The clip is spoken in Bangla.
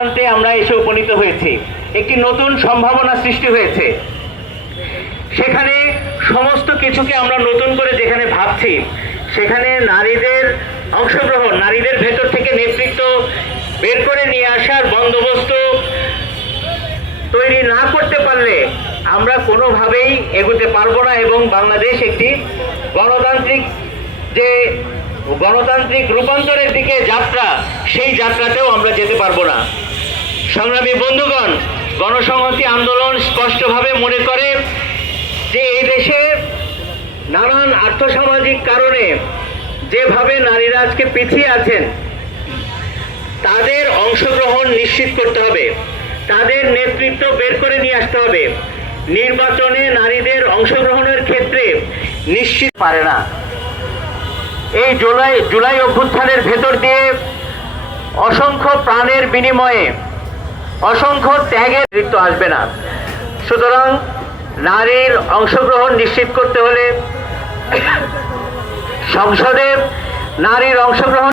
আমরা এসে উপনীত হয়েছি, একটি নতুন সম্ভাবনা সৃষ্টি হয়েছে। সেখানে সমস্ত কিছুকে আমরা নতুন করে যেখানে ভাবছি, সেখানে নারীদের অংশগ্রহণ, নারীদের ভেতর থেকে নেতৃত্ব বের করে নিয়ে আসার বন্দোবস্ত তৈরি না করতে পারলে আমরা কোনোভাবেই এগোতে পারবো না এবং বাংলাদেশ একটি গণতান্ত্রিক রূপান্তরের দিকে যাত্রা, সেই যাত্রাতেও আমরা যেতে পারবো না। সংগ্রামী বন্ধুগণ, গণসংহতি আন্দোলন স্পষ্টভাবে মনে করে যে এই দেশে নানান আর্থসামাজিক কারণে যেভাবে নারীরা আজকে পিছিয়ে আছেন, তাদের অংশগ্রহণ নিশ্চিত করতে হবে, তাদের নেতৃত্ব বের করে নিয়ে আসতে হবে। নির্বাচনে নারীদের অংশগ্রহণের ক্ষেত্রে নিশ্চিত পারে না। এই জুলাই অভ্যুত্থানের ভেতর দিয়ে অসংখ্য প্রাণের বিনিময়ে অসংখ্য ত্যাগের নেতৃত্ব আসবে না। সুতরাং নারীর অংশগ্রহণ নিশ্চিত করতে হলে সংসদে নারীর অংশগ্রহণ